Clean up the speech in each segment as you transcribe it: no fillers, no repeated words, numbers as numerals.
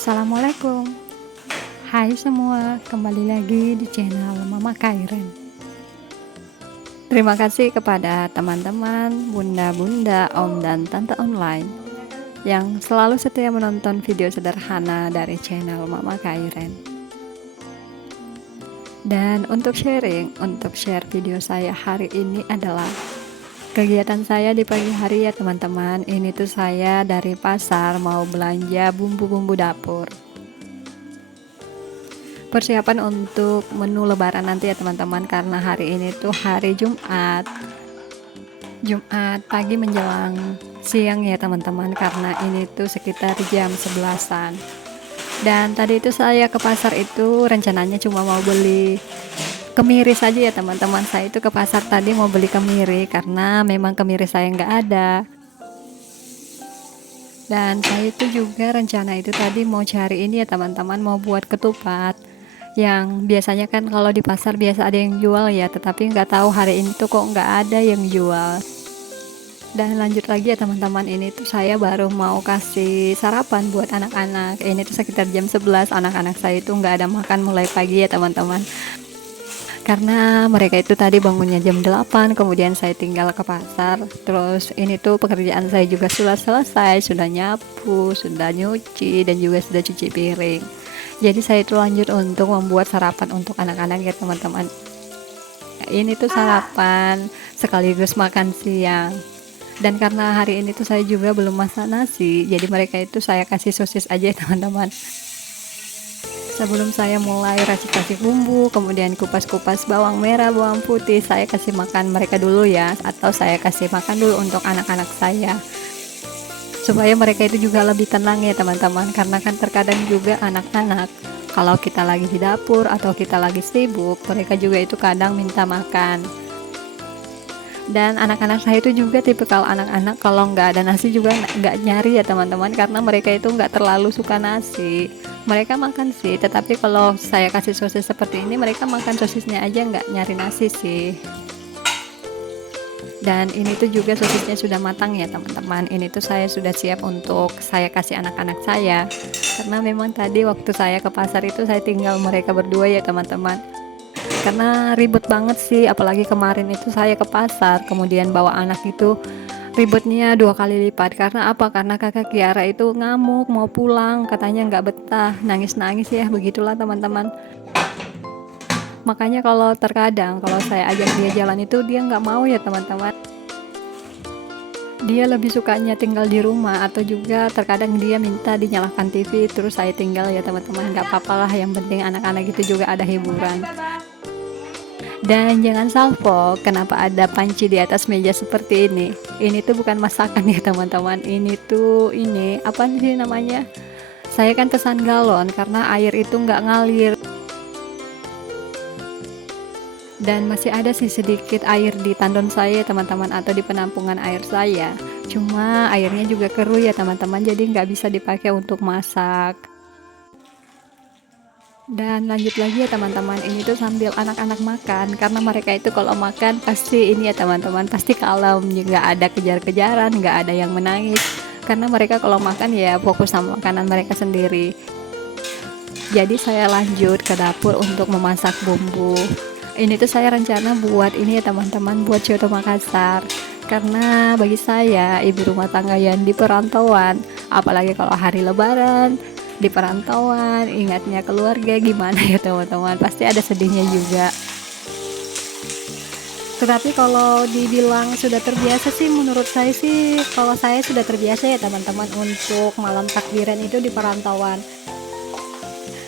Assalamualaikum. Hai semua, kembali lagi di channel Mama Kairen. Terima kasih kepada teman-teman, bunda-bunda, om dan tante online yang selalu setia menonton video sederhana dari channel Mama Kairen. Dan untuk share video saya hari ini adalah kegiatan saya di pagi hari ya teman-teman. Ini tuh saya dari pasar mau belanja bumbu-bumbu dapur. Persiapan untuk menu lebaran nanti ya teman-teman, karena hari ini tuh hari Jumat pagi menjelang siang ya teman-teman, karena ini tuh sekitar jam 11-an. Dan tadi itu saya ke pasar itu rencananya cuma mau beli kemiri saja ya teman-teman. Saya itu ke pasar tadi mau beli kemiri karena memang kemiri saya nggak ada. Dan saya itu juga rencana itu tadi mau cari ini ya teman-teman, mau buat ketupat yang biasanya kan kalau di pasar biasa ada yang jual ya, tetapi nggak tahu hari ini tuh kok nggak ada yang jual. Dan lanjut lagi ya teman-teman, ini tuh saya baru mau kasih sarapan buat anak-anak. Ini tuh sekitar jam 11, anak-anak saya itu nggak ada makan mulai pagi ya teman-teman, karena mereka itu tadi bangunnya jam 8, kemudian saya tinggal ke pasar. Terus ini tuh pekerjaan saya juga sudah selesai, sudah nyapu, sudah nyuci, dan juga sudah cuci piring. Jadi saya itu lanjut untuk membuat sarapan untuk anak-anak ya teman-teman. Ini tuh sarapan sekaligus makan siang. Dan karena hari ini tuh saya juga belum masak nasi, jadi mereka itu saya kasih sosis aja ya teman-teman. Sebelum saya mulai racik-racik bumbu, kemudian kupas-kupas bawang merah, bawang putih, saya kasih makan mereka dulu ya, atau saya kasih makan dulu untuk anak-anak saya, supaya mereka itu juga lebih tenang ya teman-teman. Karena kan terkadang juga anak-anak kalau kita lagi di dapur atau kita lagi sibuk, mereka juga itu kadang minta makan. Dan anak-anak saya itu juga tipikal anak-anak kalau nggak ada nasi juga nggak nyari ya teman-teman, karena mereka itu nggak terlalu suka nasi. Mereka makan sih, tetapi kalau saya kasih sosis seperti ini, mereka makan sosisnya aja, nggak nyari nasi sih. Dan ini tuh juga sosisnya sudah matang ya teman-teman. Ini tuh saya sudah siap untuk saya kasih anak-anak saya, karena memang tadi waktu saya ke pasar itu saya tinggal mereka berdua ya teman-teman. Karena ribet banget sih, apalagi kemarin itu saya ke pasar kemudian bawa anak itu ribetnya 2 kali lipat. Karena apa? Karena kakak Kiara itu ngamuk mau pulang, katanya nggak betah, nangis-nangis ya, begitulah teman-teman. Makanya kalau terkadang kalau saya ajak dia jalan itu dia nggak mau ya teman-teman. Dia lebih sukanya tinggal di rumah, atau juga terkadang dia minta dinyalakan TV terus saya tinggal ya teman-teman. Nggak apa-apa lah, yang penting anak-anak itu juga ada hiburan. Dan jangan salvo, kenapa ada panci di atas meja seperti ini? Ini tuh bukan masakan ya teman-teman. Ini apa sih namanya? Saya kan pesan galon karena air itu nggak ngalir. Dan masih ada sih sedikit air di tandon saya teman-teman, atau di penampungan air saya. Cuma airnya juga keruh ya teman-teman, jadi nggak bisa dipakai untuk masak. Dan lanjut lagi ya teman-teman, ini tuh sambil anak-anak makan, karena mereka itu kalau makan pasti ini ya teman-teman, pasti kalem, nggak ada kejar-kejaran, nggak ada yang menangis, karena mereka kalau makan ya fokus sama makanan mereka sendiri. Jadi saya lanjut ke dapur untuk memasak bumbu. Ini tuh saya rencana buat ini ya teman-teman, buat coto Makassar. Karena bagi saya ibu rumah tangga yang di perantauan, apalagi kalau hari lebaran di perantauan, ingatnya keluarga gimana ya teman-teman, pasti ada sedihnya juga. Tetapi kalau dibilang sudah terbiasa sih, menurut saya sih kalau saya sudah terbiasa ya teman-teman untuk malam takbiran itu di perantauan.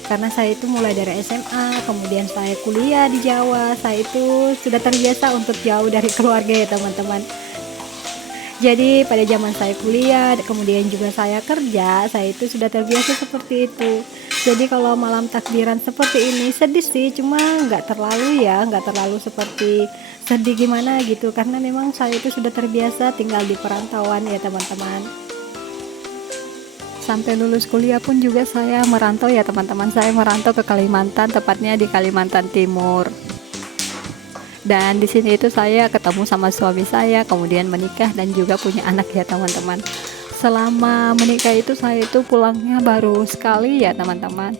Karena saya itu mulai dari SMA, kemudian saya kuliah di Jawa, saya itu sudah terbiasa untuk jauh dari keluarga ya teman-teman. Jadi pada zaman saya kuliah, kemudian juga saya kerja, saya itu sudah terbiasa seperti itu. Jadi kalau malam takbiran seperti ini sedih sih, cuma nggak terlalu ya, nggak terlalu seperti sedih gimana gitu, karena memang saya itu sudah terbiasa tinggal di perantauan ya teman-teman. Sampai lulus kuliah pun juga saya merantau ya teman-teman, saya merantau ke Kalimantan, tepatnya di Kalimantan Timur. Dan di sini itu saya ketemu sama suami saya, kemudian menikah dan juga punya anak ya teman-teman. selama menikah itu saya itu pulangnya baru sekali ya teman-teman.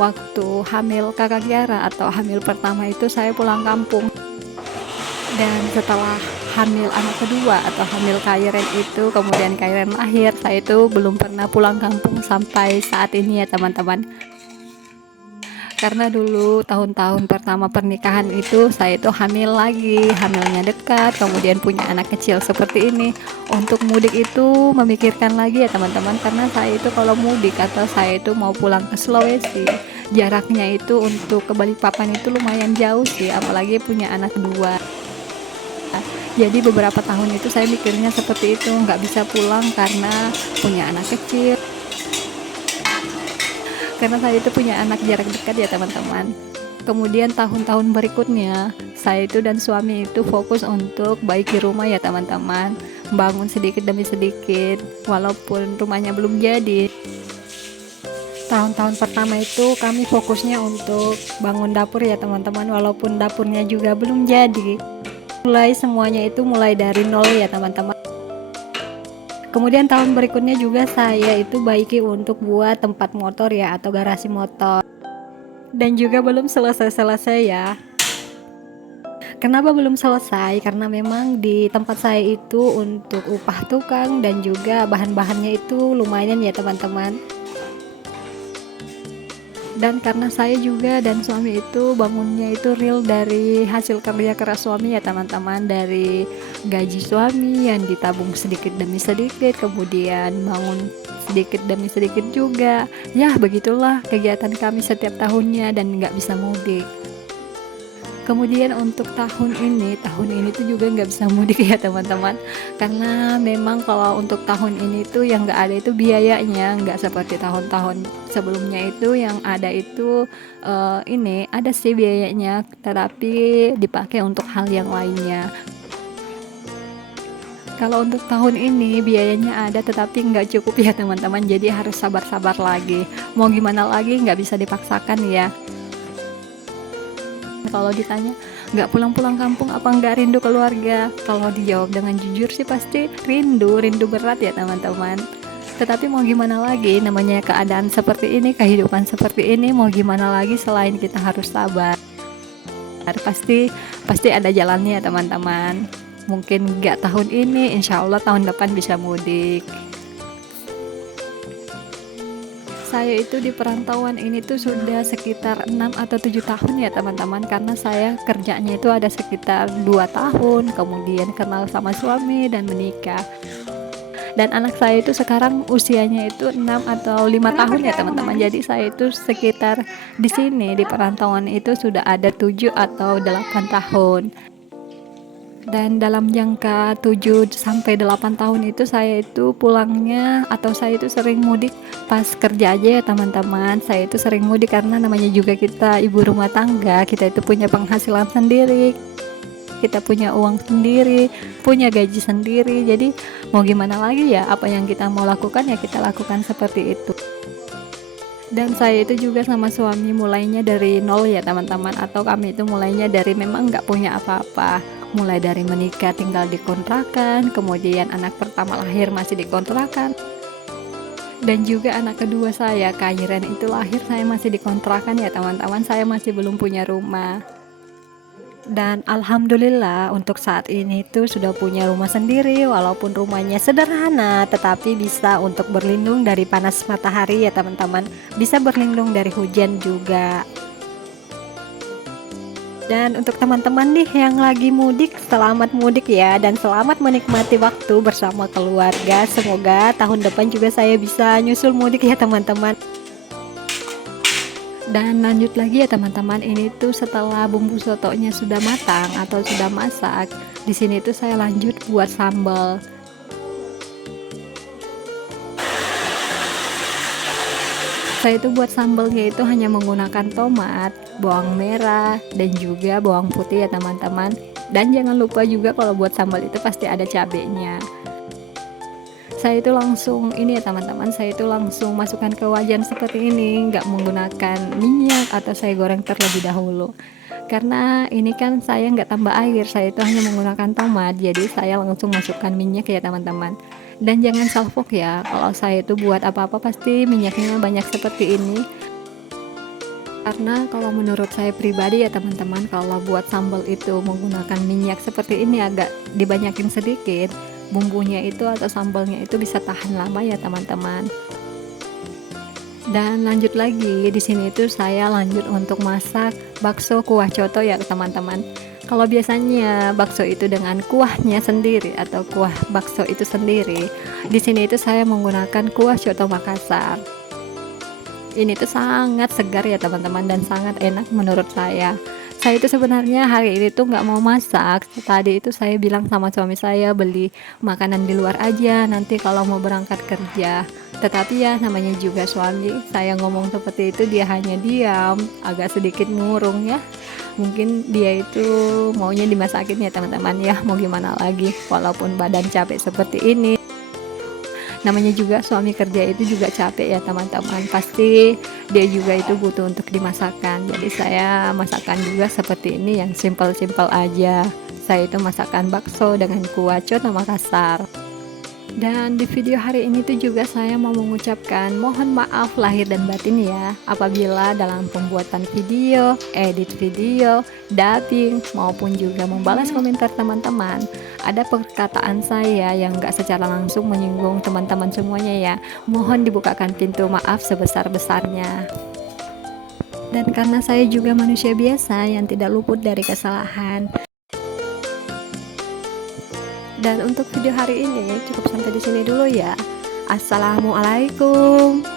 Waktu hamil kakak Kiara atau hamil pertama itu saya pulang kampung. Dan setelah hamil anak kedua atau hamil Kairen itu, kemudian Kairen lahir, saya itu belum pernah pulang kampung sampai saat ini ya teman-teman. Karena dulu tahun-tahun pertama pernikahan itu saya itu hamil lagi, hamilnya dekat, kemudian punya anak kecil seperti ini. Untuk mudik itu memikirkan lagi ya teman-teman, karena saya itu kalau mudik atau saya itu mau pulang ke Sulawesi, jaraknya itu untuk ke Balikpapan itu lumayan jauh sih, apalagi punya anak dua. Jadi beberapa tahun itu saya mikirnya seperti itu, nggak bisa pulang karena punya anak kecil, karena saya itu punya anak jarak dekat ya teman-teman. Kemudian tahun-tahun berikutnya saya itu dan suami itu fokus untuk baiki rumah ya teman-teman, bangun sedikit demi sedikit walaupun rumahnya belum jadi. Tahun-tahun pertama itu kami fokusnya untuk bangun dapur ya teman-teman, walaupun dapurnya juga belum jadi. Mulai semuanya itu mulai dari nol ya teman-teman. Kemudian tahun berikutnya juga saya itu baiki untuk buat tempat motor ya, atau garasi motor. Dan juga belum selesai-selesai ya. Kenapa belum selesai? Karena memang di tempat saya itu untuk upah tukang dan juga bahan-bahannya itu lumayan ya teman-teman. Dan karena saya juga dan suami itu bangunnya itu real dari hasil kerja keras suami ya teman-teman, dari gaji suami yang ditabung sedikit demi sedikit, kemudian bangun sedikit demi sedikit juga. Ya begitulah kegiatan kami setiap tahunnya dan nggak bisa mudik. Kemudian untuk tahun ini tuh juga nggak bisa mudik ya teman-teman, karena memang kalau untuk tahun ini tuh yang nggak ada itu biayanya, nggak seperti tahun-tahun sebelumnya itu yang ada itu ini ada sih biayanya, tetapi dipakai untuk hal yang lainnya. Kalau untuk tahun ini biayanya ada tetapi nggak cukup ya teman-teman, jadi harus sabar-sabar lagi. Mau gimana lagi, nggak bisa dipaksakan ya. Kalau ditanya nggak pulang-pulang kampung apa nggak rindu keluarga, kalau dijawab dengan jujur sih pasti rindu berat ya teman-teman. Tetapi mau gimana lagi, namanya keadaan seperti ini, kehidupan seperti ini, mau gimana lagi selain kita harus sabar. Pasti ada jalannya ya teman-teman. Mungkin nggak tahun ini, insya Allah tahun depan bisa mudik. Saya itu di perantauan ini tuh sudah sekitar 6 atau 7 tahun ya teman-teman, karena saya kerjanya itu ada sekitar 2 tahun, kemudian kenal sama suami dan menikah. Dan anak saya itu sekarang usianya itu 6 atau 5 tahun ya teman-teman. Jadi saya itu sekitar di sini di perantauan itu sudah ada 7 atau 8 tahun. Dan dalam jangka 7 sampai 8 tahun itu saya itu pulangnya atau saya itu sering mudik pas kerja aja ya teman-teman. Saya itu sering mudik karena namanya juga kita ibu rumah tangga, kita itu punya penghasilan sendiri, kita punya uang sendiri, punya gaji sendiri. Jadi mau gimana lagi ya, apa yang kita mau lakukan ya kita lakukan seperti itu. Dan saya itu juga sama suami mulainya dari nol ya teman-teman, atau kami itu mulainya dari memang nggak punya apa-apa, mulai dari menikah tinggal di kontrakan, kemudian anak pertama lahir masih di kontrakan, dan juga anak kedua saya Kairen itu lahir saya masih di kontrakan ya teman-teman, saya masih belum punya rumah. Dan alhamdulillah untuk saat ini tuh sudah punya rumah sendiri, walaupun rumahnya sederhana tetapi bisa untuk berlindung dari panas matahari ya teman-teman, bisa berlindung dari hujan juga. Dan untuk teman-teman nih yang lagi mudik, selamat mudik ya, dan selamat menikmati waktu bersama keluarga. Semoga tahun depan juga saya bisa nyusul mudik ya teman-teman. Dan lanjut lagi ya teman-teman, ini tuh setelah bumbu sotonya sudah matang atau sudah masak, di sini tuh saya lanjut buat sambal. Saya itu buat sambalnya itu hanya menggunakan tomat, bawang merah, dan juga bawang putih ya teman-teman. Dan jangan lupa juga kalau buat sambal itu pasti ada cabenya. Saya itu langsung ini ya teman-teman, saya itu langsung masukkan ke wajan seperti ini, nggak menggunakan minyak atau saya goreng terlebih dahulu, karena ini kan saya nggak tambah air, saya itu hanya menggunakan tomat, jadi saya langsung masukkan minyak ya teman-teman. Dan jangan salfok ya, kalau saya itu buat apa-apa pasti minyaknya banyak seperti ini. Karena kalau menurut saya pribadi ya teman-teman, kalau buat sambal itu menggunakan minyak seperti ini agak dibanyakin sedikit, bumbunya itu atau sambalnya itu bisa tahan lama ya teman-teman. Dan lanjut lagi, di sini itu saya lanjut untuk masak bakso kuah coto ya teman-teman. Kalau biasanya bakso itu dengan kuahnya sendiri atau kuah bakso itu sendiri, di sini itu saya menggunakan kuah coto Makassar. Ini tuh sangat segar ya teman-teman dan sangat enak menurut saya. Saya itu sebenarnya hari ini tuh nggak mau masak. Tadi itu saya bilang sama suami saya beli makanan di luar aja nanti kalau mau berangkat kerja. Tetapi ya namanya juga suami, saya ngomong seperti itu dia hanya diam, agak sedikit ngurung ya. Mungkin dia itu maunya dimasakin ya teman-teman ya, mau gimana lagi walaupun badan capek seperti ini. Namanya juga suami kerja itu juga capek ya teman-teman, pasti dia juga itu butuh untuk dimasakkan. Jadi saya masakan juga seperti ini yang simple-simple aja. Saya itu masakan bakso dengan kuah coto Makassar. Dan di video hari ini tuh juga saya mau mengucapkan mohon maaf lahir dan batin ya apabila dalam pembuatan video, edit video, dubbing maupun juga membalas komentar teman-teman ada perkataan saya yang gak secara langsung menyinggung teman-teman semuanya ya. Mohon dibukakan pintu maaf sebesar-besarnya. Dan karena saya juga manusia biasa yang tidak luput dari kesalahan. Dan untuk video hari ini cukup sampai di sini dulu ya. Assalamualaikum.